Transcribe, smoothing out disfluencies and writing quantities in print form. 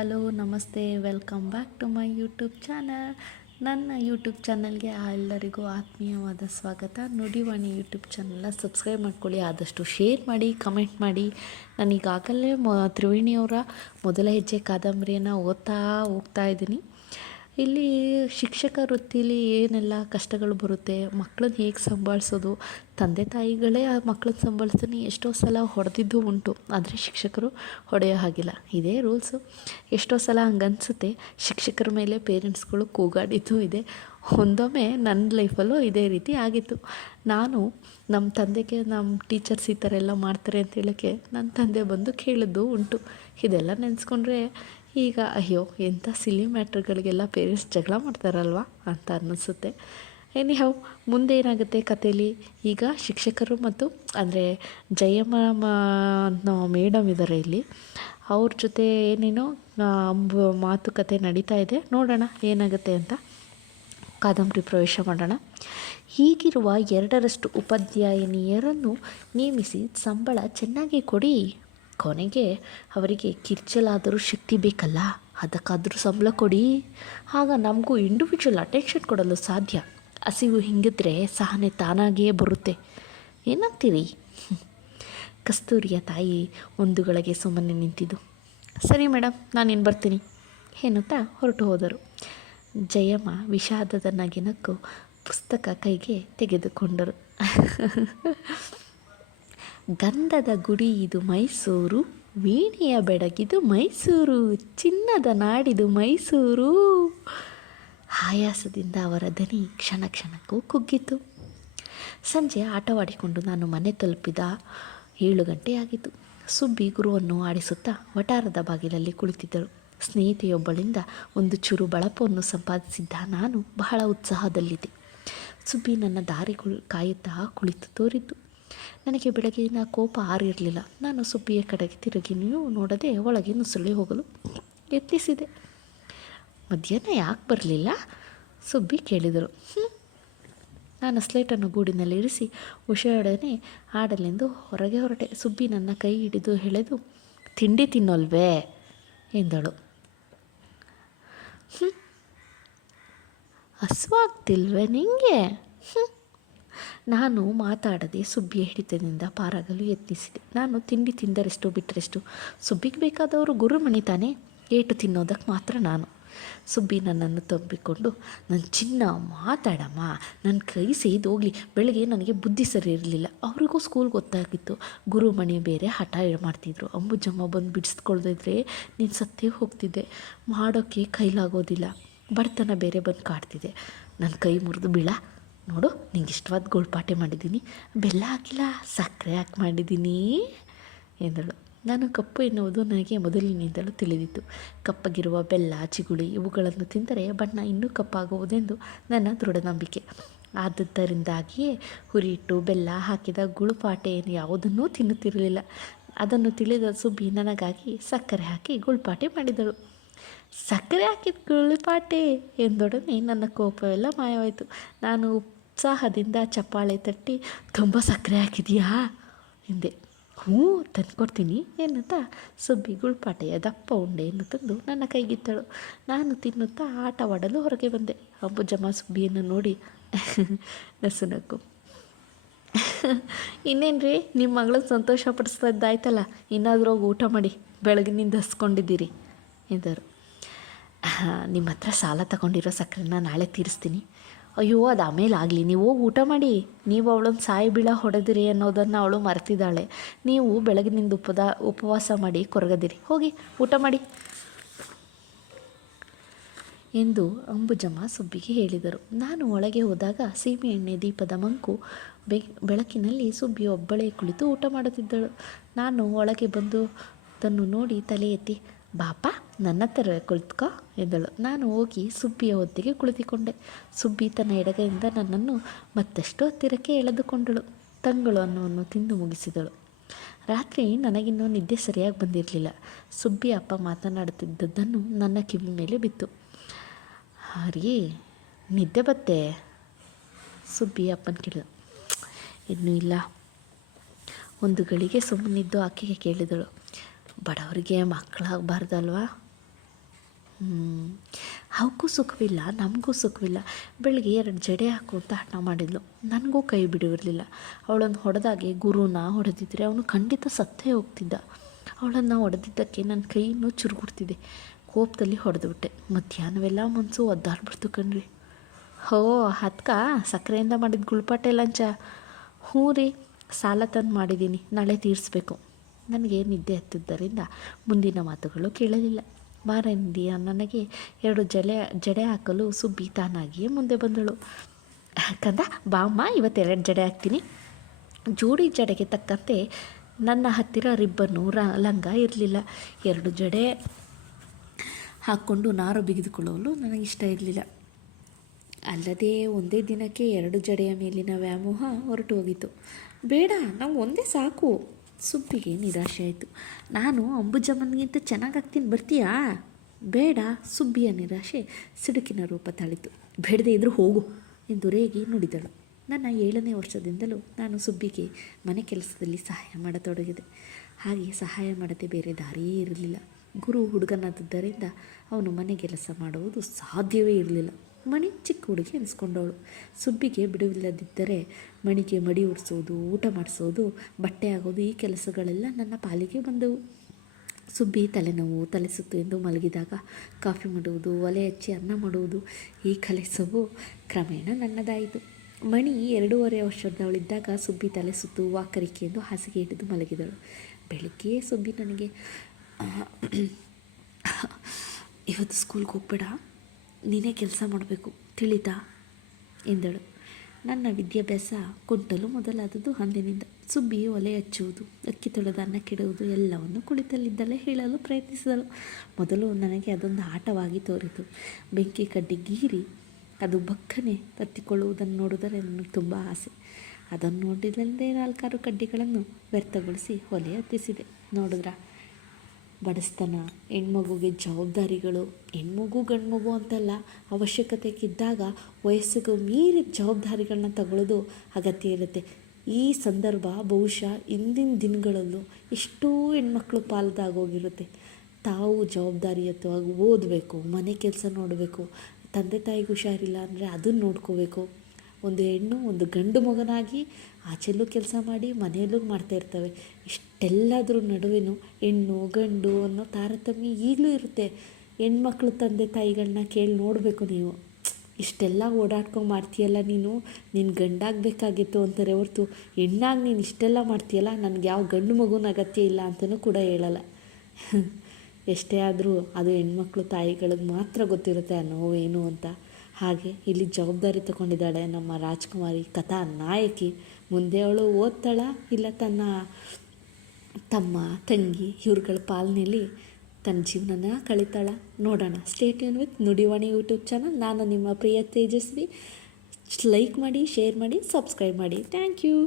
Hello ನಮಸ್ತೆ, welcome back to my YouTube channel. ನನ್ನ YouTube ಚಾನಲ್ಗೆ ಎಲ್ಲರಿಗೂ ಆತ್ಮೀಯವಾದ ಸ್ವಾಗತ. ನುಡಿವಾಣಿ ಯೂಟ್ಯೂಬ್ ಚಾನಲ್ನ ಸಬ್ಸ್ಕ್ರೈಬ್ ಮಾಡ್ಕೊಳ್ಳಿ, ಆದಷ್ಟು ಶೇರ್ ಮಾಡಿ, ಕಮೆಂಟ್ ಮಾಡಿ. ನಾನೀಗಾಗಲೇ ತ್ರಿವೇಣಿಯವರ ಮೊದಲ ಹೆಜ್ಜೆ ಕಾದಂಬರಿಯನ್ನು ಓದ್ತಾ ಹೋಗ್ತಾ ಇದ್ದೀನಿ. ಇಲ್ಲಿ ಶಿಕ್ಷಕ ವೃತ್ತಿಲಿ ಏನೆಲ್ಲ ಕಷ್ಟಗಳು ಬರುತ್ತೆ, ಮಕ್ಕಳನ್ನ ಹೇಗೆ ಸಂಭಾಳಿಸೋದು, ತಂದೆ ತಾಯಿಗಳೇ ಆ ಮಕ್ಕಳನ್ನ ಸಂಭಾಳಿಸ್ತೀನಿ ಎಷ್ಟೋ ಸಲ ಹೊಡೆದಿದ್ದು ಉಂಟು. ಆದರೆ ಶಿಕ್ಷಕರು ಹೊಡೆಯೋ ಹಾಗಿಲ್ಲ, ಇದೇ ರೂಲ್ಸು. ಎಷ್ಟೋ ಸಲ ಹಂಗನ್ಸುತ್ತೆ, ಶಿಕ್ಷಕರ ಮೇಲೆ ಪೇರೆಂಟ್ಸ್ಗಳು ಕೂಗಾಡಿದ್ದು ಇದೆ. ಒಂದೊಮ್ಮೆ ನನ್ನ ಲೈಫಲ್ಲೂ ಇದೇ ರೀತಿ ಆಗಿತ್ತು. ನಾನು ನಮ್ಮ ತಂದೆಗೆ ನಮ್ಮ ಟೀಚರ್ಸ್ ಈ ಥರ ಎಲ್ಲ ಮಾಡ್ತಾರೆ ಅಂತ ಹೇಳೋಕ್ಕೆ ನನ್ನ ತಂದೆ ಬಂದು ಕೇಳಿದ್ದು ಉಂಟು. ಇದೆಲ್ಲ ನೆನೆಸ್ಕೊಂಡ್ರೆ ಈಗ ಅಯ್ಯೋ ಎಂಥ ಸಿಲಿ ಮ್ಯಾಟ್ರ್ಗಳಿಗೆಲ್ಲ ಪೇರೆಂಟ್ಸ್ ಜಗಳ ಮಾಡ್ತಾರಲ್ವ ಅಂತ ಅನ್ನಿಸುತ್ತೆ. ಎನಿಹೌ, ಮುಂದೆ ಏನಾಗುತ್ತೆ ಕಥೆಯಲ್ಲಿ, ಈಗ ಶಿಕ್ಷಕರು ಮತ್ತು ಅಂದರೆ ಜಯಮ್ಮ ಅನ್ನೋ ಮೇಡಮ್ ಇದ್ದಾರೆ ಇಲ್ಲಿ, ಅವ್ರ ಜೊತೆ ಏನೇನೋ ಮಾತುಕತೆ ನಡೀತಾ ಇದೆ. ನೋಡೋಣ ಏನಾಗುತ್ತೆ ಅಂತ. ಕಾದಂಬರಿ ಪ್ರವೇಶ ಮಾಡೋಣ. ಹೀಗಿರುವ 2ರಷ್ಟು ಉಪಾಧ್ಯಾಯಿನಿಯರನ್ನು ನೇಮಿಸಿ ಸಂಬಳ ಚೆನ್ನಾಗಿ ಕೊಡಿ. ಕೊನೆಗೆ ಅವರಿಗೆ ಕಿರ್ಚಲಾದರೂ ಶಕ್ತಿ ಬೇಕಲ್ಲ, ಅದಕ್ಕಾದರೂ ಸಂಬಳ ಕೊಡಿ. ಆಗ ನಮಗೂ ಇಂಡಿವಿಜುವಲ್ ಅಟೆನ್ಷನ್ ಕೊಡಲು ಸಾಧ್ಯ. ಹಸಿವು ಹಿಂಗಿದ್ರೆ ಸಹನೆ ತಾನಾಗಿಯೇ ಬರುತ್ತೆ. ಏನಂತೀರಿ? ಕಸ್ತೂರಿಯ ತಾಯಿ ಒಂದು ಗಳಿಗೆ ಸುಮ್ಮನೆ ನಿಂತಿದ್ದು. ಸರಿ ಮೇಡಮ್, ನಾನಿನ್ನು ಬರ್ತೀನಿ ಎನ್ನುತ್ತಾ ಹೊರಟು ಹೋದರು. ಜಯಮ್ಮ ವಿಷಾದದ ನಗಿನಕ್ಕು ಪುಸ್ತಕ ಕೈಗೆ ತೆಗೆದುಕೊಂಡರು. ಗಂಧದ ಗುಡಿ ಇದು ಮೈಸೂರು, ವೀಣೆಯ ಬೆಡಗಿದು ಮೈಸೂರು, ಚಿನ್ನದ ನಾಡಿದು ಮೈಸೂರು. ಆಯಾಸದಿಂದ ಅವರ ದನಿ ಕ್ಷಣ ಕ್ಷಣಕ್ಕೂ ಕುಗ್ಗಿತು. ಸಂಜೆ ಆಟವಾಡಿಕೊಂಡು ನಾನು ಮನೆ ತಲುಪಿದ 7 ಗಂಟೆಯಾಗಿತ್ತು. ಸುಬ್ಬಿ ಗುರುವನ್ನು ಆಡಿಸುತ್ತಾ ವಟಾರದ ಬಾಗಿಲಲ್ಲಿ ಕುಳಿತಿದ್ದಳು. ಸ್ನೇಹಿತೆಯೊಬ್ಬಳಿಂದ ಒಂದು ಚೂರು ಬಳಪವನ್ನು ಸಂಪಾದಿಸಿದ್ದ ನಾನು ಬಹಳ ಉತ್ಸಾಹದಲ್ಲಿದ್ದೆ. ಸುಬ್ಬಿ ನನ್ನ ದಾರಿ ಕಾಯುತ್ತಾ ಕುಳಿತು ತೋರಿದ್ದು. ನನಗೆ ಬೆಳಗಿನ ಕೋಪ ಆರಿರಲಿಲ್ಲ. ನಾನು ಸುಬ್ಬಿಯ ಕಡೆಗೆ ತಿರುಗಿಯೂ ನೋಡದೆ ಒಳಗೆ ನುಸುಳಿ ಹೋಗಲು ಯತ್ನಿಸಿದೆ. ಮಧ್ಯಾಹ್ನ ಯಾಕೆ ಬರಲಿಲ್ಲ? ಸುಬ್ಬಿ ಕೇಳಿದರು. ನಾನು ಸ್ಲೇಟನ್ನು ಗೂಡಿನಲ್ಲಿ ಇರಿಸಿ ಉಷೆಯೊಡನೆ ಆಡಲೆಂದು ಹೊರಗೆ ಹೊರಟೆ. ಸುಬ್ಬಿ ನನ್ನ ಕೈ ಹಿಡಿದು ಎಳೆದು, ತಿಂಡಿ ತಿನ್ನೋಲ್ವೇ ಎಂದಳು. ಹಸುವಾಗ್ತಿಲ್ವೇ ನಿಂಗೆ? ನಾನು ಮಾತಾಡದೆ ಸುಬ್ಬಿಯ ಹಿಡಿತದಿಂದ ಪಾರಾಗಲು ಯತ್ನಿಸಿದೆ. ನಾನು ತಿಂಡಿ ತಿಂದರೆಷ್ಟು ಬಿಟ್ಟರೆಷ್ಟು, ಸುಬ್ಬಿಗೆ ಬೇಕಾದವರು ಗುರುಮಣಿ ತಾನೇ, ಏಟು ತಿನ್ನೋದಕ್ಕೆ ಮಾತ್ರ ನಾನು. ಸುಬ್ಬಿ ನನ್ನನ್ನು ತಬ್ಬಿಕೊಂಡು, ನನ್ನ ಚಿನ್ನ ಮಾತಾಡಮ್ಮ, ನನ್ನ ಕೈ ಸೇದೋಗ್ಲಿ. ಬೆಳಗ್ಗೆ ನನಗೆ ಬುದ್ಧಿ ಸರಿ ಇರಲಿಲ್ಲ. ಅವ್ರಿಗೂ ಸ್ಕೂಲ್ಗೆ ಗೊತ್ತಾಗಿತ್ತು. ಗುರುಮಣಿ ಬೇರೆ ಹಠ ಮಾಡ್ತಿದ್ರು. ಅಂಬುಜಮ್ಮ ಬಂದು ಬಿಡಿಸ್ಕೊಳ್ದಿದ್ರೆ ನೀನು ಸತ್ತೇ ಹೋಗ್ತಿದ್ದೆ. ಮಾಡೋಕ್ಕೆ ಕೈಲಾಗೋದಿಲ್ಲ. ಬಡತನ ಬೇರೆ ಬಂದು ಕಾಡ್ತಿದೆ. ನನ್ನ ಕೈ ಮುರಿದು ಬೀಳ. ನೋಡು, ನಿಂಗೆ ಇಷ್ಟವಾದ ಗೋಳ್ಪಾಟೆ ಮಾಡಿದ್ದೀನಿ. ಬೆಲ್ಲ ಹಾಕಿಲ್ಲ, ಸಕ್ಕರೆ ಹಾಕಿ ಮಾಡಿದ್ದೀನಿ ಎಂದಳು. ನಾನು ಕಪ್ಪು ಎನ್ನುವುದು ನನಗೆ ಮೊದಲಿನಿಂದಲೂ ತಿಳಿದಿತ್ತು. ಕಪ್ಪಗಿರುವ ಬೆಲ್ಲ, ಚಿಗುಳಿ ಇವುಗಳನ್ನು ತಿಂದರೆ ಬಣ್ಣ ಇನ್ನೂ ಕಪ್ಪಾಗುವುದೆಂದು ನನ್ನ ದೃಢ ನಂಬಿಕೆ. ಆದ್ದರಿಂದಾಗಿಯೇ ಹುರಿಯಿಟ್ಟು ಬೆಲ್ಲ ಹಾಕಿದ ಗುಳುಪಾಟೆಯನ್ನು ಯಾವುದನ್ನೂ ತಿನ್ನುತ್ತಿರಲಿಲ್ಲ. ಅದನ್ನು ತಿಳಿದ ಸುಬ್ಬಿ ನನಗಾಗಿ ಸಕ್ಕರೆ ಹಾಕಿ ಗುಳ್ಪಾಟೆ ಮಾಡಿದಳು. ಸಕ್ಕರೆ ಹಾಕಿದ ಗುಳಿಪಾಟೆ ಎಂದೊಡನೆ ನನ್ನ ಕೋಪವೆಲ್ಲ ಮಾಯವಾಯಿತು. ನಾನು ಉತ್ಸಾಹದಿಂದ ಚಪ್ಪಾಳೆ ತಟ್ಟಿ, ತುಂಬ ಸಕ್ಕರೆ ಹಾಕಿದೆಯಾ ಎಂದೆ. ಹ್ಞೂ, ತಂದುಕೊಡ್ತೀನಿ ಎನ್ನುತ್ತಾ ಸುಬ್ಬಿ ಗುಳ್ಪಾಟೆಯ ದಪ್ಪ ಉಂಡೆಯನ್ನು ತಂದು ನನ್ನ ಕೈಗಿತ್ತಳು. ನಾನು ತಿನ್ನುತ್ತಾ ಆಟವಾಡಲು ಹೊರಗೆ ಬಂದೆ. ಅಂಬುಜಮ್ಮ ಸುಬ್ಬಿಯನ್ನು ನೋಡಿ ನಸುನಕ್ಕು. ಇನ್ನೇನು ರೀ, ನಿಮ್ಮ ಮಗಳನ್ನ ಸಂತೋಷಪಡಿಸ್ದಾಯ್ತಲ್ಲ, ಇನ್ನಾದರೂ ಹೋಗಿ ಊಟ ಮಾಡಿ, ಬೆಳಗಿನಿಂದ ಹಸ್ಕೊಂಡಿದ್ದೀರಿ ಎಂದರು. ನಿಮ್ಮ ಹತ್ರ ಸಾಲ ತಗೊಂಡಿರೋ ಸಕ್ಕರೆನ ನಾಳೆ ತೀರಿಸ್ತೀನಿ. ಅಯ್ಯೋ, ಅದು ಆಮೇಲೆ ಆಗಲಿ, ನೀವು ಹೋಗಿ ಊಟ ಮಾಡಿ. ನೀವು ಅವಳೊಂದು ಸಾಯಿ ಬೀಳ ಹೊಡೆದಿರಿ ಅನ್ನೋದನ್ನು ಅವಳು ಮರೆತಿದ್ದಾಳೆ. ನೀವು ಬೆಳಗಿನಿಂದ ಉಪವಾಸ ಮಾಡಿ ಕೊರಗದಿರಿ. ಹೋಗಿ ಊಟ ಮಾಡಿ ಎಂದು ಅಂಬುಜಮ್ಮ ಸುಬ್ಬಿಗೆ ಹೇಳಿದರು. ನಾನು ಒಳಗೆ ಹೋದಾಗ ಸೀಮೆ ಎಣ್ಣೆ ದೀಪದ ಮಂಕು ಬೆಳಕಿನಲ್ಲಿ ಸುಬ್ಬಿ ಒಬ್ಬಳೇ ಕುಳಿತು ಊಟ ಮಾಡುತ್ತಿದ್ದಳು. ನಾನು ಒಳಗೆ ಬಂದು ತನ್ನು ನೋಡಿ ತಲೆ ಎತ್ತಿ, ಬಾಪ ನನ್ನ ಹತ್ರ ಕುಳಿತುಕೋ ಎಂದಳು. ನಾನು ಹೋಗಿ ಸುಬ್ಬಿಯ ಹೊತ್ತಿಗೆ ಕುಳಿತುಕೊಂಡೆ. ಸುಬ್ಬಿ ತನ್ನ ಎಡಗೈಯಿಂದ ನನ್ನನ್ನು ಮತ್ತಷ್ಟು ಹತ್ತಿರಕ್ಕೆ ಎಳೆದುಕೊಂಡಳು. ತಂಗಳು ಅನ್ನವನ್ನು ತಿಂದು ಮುಗಿಸಿದಳು. ರಾತ್ರಿ ನನಗಿನ್ನೂ ನಿದ್ದೆ ಸರಿಯಾಗಿ ಬಂದಿರಲಿಲ್ಲ. ಸುಬ್ಬಿ ಅಪ್ಪ ಮಾತನಾಡುತ್ತಿದ್ದದ್ದನ್ನು ನನ್ನ ಕಿವಿ ಮೇಲೆ ಬಿತ್ತು. ಹಾರೀ, ನಿದ್ದೆ ಬತ್ತೆ? ಸುಬ್ಬಿ ಅಪ್ಪನ ಕೇಳಿದ. ಇನ್ನೂ ಇಲ್ಲ. ಒಂದು ಗಳಿಗೆ ಸುಮ್ಮನಿದ್ದು ಆಕೆಗೆ ಕೇಳಿದಳು. ಬಡವರಿಗೆ ಮಕ್ಕಳಾಗಬಾರ್ದಲ್ವಾ ಅವಕ್ಕೂ ಸುಖವಿಲ್ಲ, ನಮಗೂ ಸುಖವಿಲ್ಲ. ಬೆಳಗ್ಗೆ 2 ಜಡೆ ಹಾಕು ಅಂತ ಹಠ ಮಾಡಿದ್ಲು. ನನಗೂ ಕೈ ಬಿಡಿರಲಿಲ್ಲ. ಅವಳನ್ನು ಹೊಡೆದಾಗೆ ಗುರುನ ಹೊಡೆದಿದ್ರೆ ಅವನು ಖಂಡಿತ ಸತ್ತೇ ಹೋಗ್ತಿದ್ದ. ಅವಳನ್ನು ಹೊಡೆದಿದ್ದಕ್ಕೆ ನನ್ನ ಕೈ ಇನ್ನೂ ಚುರುಗುಡ್ತಿದೆ. ಕೋಪದಲ್ಲಿ ಹೊಡೆದುಬಿಟ್ಟೆ. ಮಧ್ಯಾಹ್ನವೆಲ್ಲ ಮನಸ್ಸು ಒದ್ದಾಡ್ಬಿಡ್ತು ಕಣ್ರಿ. ಹೋ ಅದಕ್ಕ ಸಕ್ಕರೆಯಿಂದ ಮಾಡಿದ ಗುಳ್ಪಾಟೆ ಲಂಚ? ಹ್ಞೂ ರೀ, ಸಾಲ ತಂದು ಮಾಡಿದ್ದೀನಿ, ನಾಳೆ ತೀರಿಸ್ಬೇಕು. ನನಗೆ ನಿದ್ದೆ ಹತ್ತಿದ್ದರಿಂದ ಮುಂದಿನ ಮಾತುಗಳು ಕೇಳಲಿಲ್ಲ. ಮಾರನೆಯ ನನಗೆ 2 ಜಡೆ ಹಾಕಲು ಸುಬ್ಬಿ ತಾನಾಗಿಯೇ ಮುಂದೆ ಬಂದಳು. ಕಂದ ಬಾಮ್ಮ, ಇವತ್ತು 2 ಜಡೆ ಹಾಕ್ತೀನಿ. ಜೋಡಿ ಜಡೆಗೆ ತಕ್ಕಂತೆ ನನ್ನ ಹತ್ತಿರ ರಿಬ್ಬನ್ನು ಲಂಗ ಇರಲಿಲ್ಲ. 2 ಜಡೆ ಹಾಕ್ಕೊಂಡು ನಾರು ಬಿಗಿದುಕೊಳ್ಳಲು ನನಗಿಷ್ಟ ಇರಲಿಲ್ಲ. ಅಲ್ಲದೆ ಒಂದೇ ದಿನಕ್ಕೆ 2 ಜಡೆಯ ಮೇಲಿನ ವ್ಯಾಮೋಹ ಹೊರಟು ಹೋಗಿತ್ತು. ಬೇಡ, ನಾವು ಒಂದೇ ಸಾಕು. ಸುಬ್ಬಿಗೆ ನಿರಾಶೆ ಆಯಿತು. ನಾನು ಅಂಬುಜಮ್ಮನಿಗಿಂತ ಚೆನ್ನಾಗಿ ಆಗ್ತೀನಿ, ಬರ್ತೀಯಾ? ಬೇಡ. ಸುಬ್ಬಿಯ ನಿರಾಶೆ ಸಿಡುಕಿನ ರೂಪ ತಾಳಿತು. ಬೇಡದೇ ಇದ್ರೂ ಹೋಗು ಎಂದು ರೇಗಿ ನುಡಿದಳು. ನನ್ನ 7ನೇ ವರ್ಷದಿಂದಲೂ ನಾನು ಸುಬ್ಬಿಗೆ ಮನೆ ಕೆಲಸದಲ್ಲಿ ಸಹಾಯ ಮಾಡತೊಡಗಿದೆ. ಹಾಗೆ ಸಹಾಯ ಮಾಡದೆ ಬೇರೆ ದಾರಿಯೇ ಇರಲಿಲ್ಲ. ಗುರು ಹುಡುಗನಾದ್ದರಿಂದ ಅವನು ಮನೆ ಕೆಲಸ ಮಾಡುವುದು ಸಾಧ್ಯವೇ ಇರಲಿಲ್ಲ. ಮಣಿ ಚಿಕ್ಕ ಹುಡುಗಿ ಅನಿಸ್ಕೊಂಡವಳು. ಸುಬ್ಬಿಗೆ ಬಿಡುವಿಲ್ಲದಿದ್ದರೆ ಮಣಿಗೆ ಮಡಿ ಉಡಿಸೋದು, ಊಟ ಮಾಡಿಸೋದು, ಬಟ್ಟೆ ಆಗೋದು, ಈ ಕೆಲಸಗಳೆಲ್ಲ ನನ್ನ ಪಾಲಿಗೆ ಬಂದವು. ಸುಬ್ಬಿ ತಲೆನೋವು, ತಲೆ ಸುತ್ತು ಎಂದು ಮಲಗಿದಾಗ ಕಾಫಿ ಮಾಡುವುದು, ಒಲೆ ಹಚ್ಚಿ ಅನ್ನ ಮಾಡುವುದು, ಈ ಕೆಲಸವು ಕ್ರಮೇಣ ನನ್ನದಾಯಿತು. ಮಣಿ 2.5 ವರ್ಷದವಳಿದ್ದಾಗ ಸುಬ್ಬಿ ತಲೆ ಸುತ್ತು, ವಾಕರಿಕೆ ಎಂದು ಹಾಸಿಗೆ ಹಿಡಿದು ಮಲಗಿದಳು. ಬೆಳಗ್ಗೆ ಸುಬ್ಬಿ ನನಗೆ, ಇವತ್ತು ಸ್ಕೂಲ್ಗೆ ಹೋಗ್ಬೇಡ, ನೀನೇ ಕೆಲಸ ಮಾಡಬೇಕು, ತಿಳಿತಾ ಎಂದಳು. ನನ್ನ ವಿದ್ಯಾಭ್ಯಾಸ ಕುಂಟಲು ಮೊದಲಾದದ್ದು ಅಂದಿನಿಂದ. ಸುಬ್ಬಿ ಒಲೆ ಹಚ್ಚುವುದು, ಅಕ್ಕಿ ತೊಳೆದ ಅನ್ನ ಕೆಡುವುದು ಎಲ್ಲವನ್ನು ಕುಳಿತಲ್ಲಿದ್ದಲೇ ಹೇಳಲು ಪ್ರಯತ್ನಿಸಿದಳು. ಮೊದಲು ನನಗೆ ಅದೊಂದು ಆಟವಾಗಿ ತೋರಿತು. ಬೆಂಕಿ ಕಡ್ಡಿ ಗೀರಿ ಅದು ಬಕ್ಕನೆ ತತ್ತಿಕೊಳ್ಳುವುದನ್ನು ನೋಡಿದರೆ ನನಗೆ ತುಂಬ ಆಸೆ. ಅದನ್ನು ನೋಡಿದಲ್ಲದೆ 4-6 ಕಡ್ಡಿಗಳನ್ನು ವ್ಯರ್ಥಗೊಳಿಸಿ ಒಲೆ ಹತ್ತಿಸಿದೆ. ನೋಡಿದ್ರ ಬಡಸ್ತನ, ಹೆಣ್ಮಗುಗೆ ಜವಾಬ್ದಾರಿಗಳು, ಹೆಣ್ಮಗು ಗಂಡು ಮಗು ಅಂತಲ್ಲ, ಅವಶ್ಯಕತೆಗಿದ್ದಾಗ ವಯಸ್ಸಿಗೂ ಮೀರಿ ಜವಾಬ್ದಾರಿಗಳನ್ನ ತಗೊಳ್ಳೋದು ಅಗತ್ಯ ಇರುತ್ತೆ. ಈ ಸಂದರ್ಭ ಬಹುಶಃ ಇಂದಿನ ದಿನಗಳಲ್ಲೂ ಎಷ್ಟೋ ಹೆಣ್ಮಕ್ಳು ಪಾಲ್ದಾಗೋಗಿರುತ್ತೆ. ತಾವು ಜವಾಬ್ದಾರಿಯುತವಾಗಿ ಓದಬೇಕು, ಮನೆ ಕೆಲಸ ನೋಡಬೇಕು, ತಂದೆ ತಾಯಿಗೆ ಹುಷಾರಿಲ್ಲ ಅಂದರೆ ಅದನ್ನು ನೋಡ್ಕೋಬೇಕು. ಒಂದು ಹೆಣ್ಣು ಒಂದು ಗಂಡು ಮಗನಾಗಿ ಆಚೆಲ್ಲೂ ಕೆಲಸ ಮಾಡಿ ಮನೆಯಲ್ಲೂ ಮಾಡ್ತಾಯಿರ್ತವೆ. ಇಷ್ಟೆಲ್ಲದ್ರ ನಡುವೆನೂ ಹೆಣ್ಣು ಗಂಡು ಅನ್ನೋ ತಾರತಮ್ಯ ಈಗಲೂ ಇರುತ್ತೆ. ಹೆಣ್ಮಕ್ಳು ತಂದೆ ತಾಯಿಗಳನ್ನ ಕೇಳಿ ನೋಡಬೇಕು ನೀವು. ಇಷ್ಟೆಲ್ಲ ಓಡಾಡ್ಕೊಂಡು ಮಾಡ್ತೀಯಲ್ಲ ನೀನು, ನೀನು ಗಂಡಾಗಬೇಕಾಗಿತ್ತು ಅಂತಾರೆ ಹೊರತು ಹೆಣ್ಣಾಗಿ ನೀನು ಇಷ್ಟೆಲ್ಲ ಮಾಡ್ತೀಯಲ್ಲ, ನನಗೆ ಯಾವ ಗಂಡು ಮಗುನ ಅಗತ್ಯ ಇಲ್ಲ ಅಂತಲೂ ಕೂಡ ಹೇಳಲ್ಲ. ಎಷ್ಟೇ ಆದರೂ ಅದು ಹೆಣ್ಮಕ್ಳು ತಾಯಿಗಳಿಗೆ ಮಾತ್ರ ಗೊತ್ತಿರುತ್ತೆ ಆ ನೋವೇನು ಅಂತ. ಹಾಗೆ ಇಲ್ಲಿ ಜವಾಬ್ದಾರಿ ತಗೊಂಡಿದ್ದಾಳೆ ನಮ್ಮ ರಾಜ್ಕುಮಾರಿ, ಕಥಾ ನಾಯಕಿ. ಮುಂದೆ ಅವಳು ಓದ್ತಾಳ ಇಲ್ಲ ತನ್ನ ತಮ್ಮ ತಂಗಿ ಇವ್ರುಗಳ ಪಾಲನೆಯಲ್ಲಿ ತನ್ನ ಜೀವನನ ಕಳೀತಾಳ, ನೋಡೋಣ. Stay tune with Nudivani YouTube channel. ನಾನು ನಿಮ್ಮ ಪ್ರಿಯ ತೇಜಸ್ವಿ. ಲೈಕ್ ಮಾಡಿ, ಶೇರ್ ಮಾಡಿ, ಸಬ್ಸ್ಕ್ರೈಬ್ ಮಾಡಿ. Thank you.